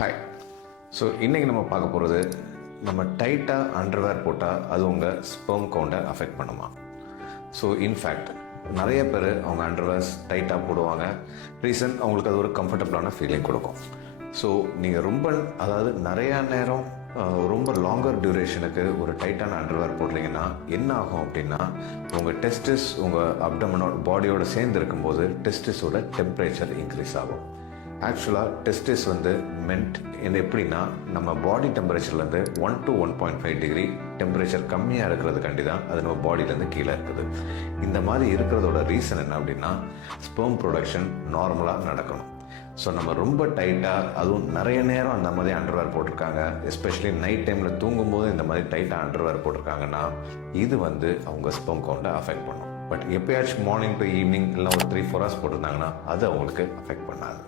Hi. So இன்றைக்கி நம்ம பார்க்க போகிறது, நம்ம டைட்டாக அண்டர்வேர் போட்டால் அது உங்கள் ஸ்பெர்ம் கவுண்டை அஃபெக்ட் பண்ணுமா? ஸோ இன்ஃபேக்ட் நிறைய பேர் அவங்க அண்டர்வேர்ஸ் டைட்டாக போடுவாங்க. அவங்களுக்கு அது ஒரு கம்ஃபர்டபுளான ஃபீலிங் கொடுக்கும். ஸோ நீங்கள் அதாவது நிறையா நேரம் ரொம்ப லாங்கர் டியூரேஷனுக்கு ஒரு டைட்டான அண்டர்வேர் போடுறீங்கன்னா என்ன ஆகும் அப்படின்னா, உங்கள் டெஸ்டிஸ் உங்கள் அப்டமனோட பாடியோட சேர்ந்து இருக்கும்போது டெஸ்டிஸோட டெம்பரேச்சர் இன்க்ரீஸ் ஆகும். ஆக்சுவலாக டெஸ்டிஸ் மென்ட் எப்படின்னா, நம்ம பாடி டெம்பரேச்சர்லேருந்து 1 to 1.5 டிகிரி டெம்பரேச்சர் கம்மியாக இருக்கிறதுக்காண்டி தான் அது நம்ம பாடியிலேருந்து கீழே இருக்குது. இந்த மாதிரி இருக்கிறதோட ரீசன் என்ன அப்படின்னா, ஸ்பெர்ம் ப்ரொடக்ஷன் நார்மலாக நடக்கணும். ஸோ நம்ம ரொம்ப டைட்டாக, அதுவும் நிறைய நேரம் அந்த மாதிரி அண்டர்வேர் போட்டிருக்காங்க, எஸ்பெஷலி நைட் டைமில் தூங்கும்போது இந்த மாதிரி டைட்டாக அண்டர்வேர் போட்டிருக்காங்கன்னா இது அவங்க ஸ்பெர்ம் கவுண்டை அஃபெக்ட் பண்ணும். பட் எப்போயாச்சும் மார்னிங் டு ஈவினிங் இல்லை ஒரு 3-4 hours போட்டிருந்தாங்கன்னா அது அவங்களுக்கு அஃபெக்ட் பண்ணாது.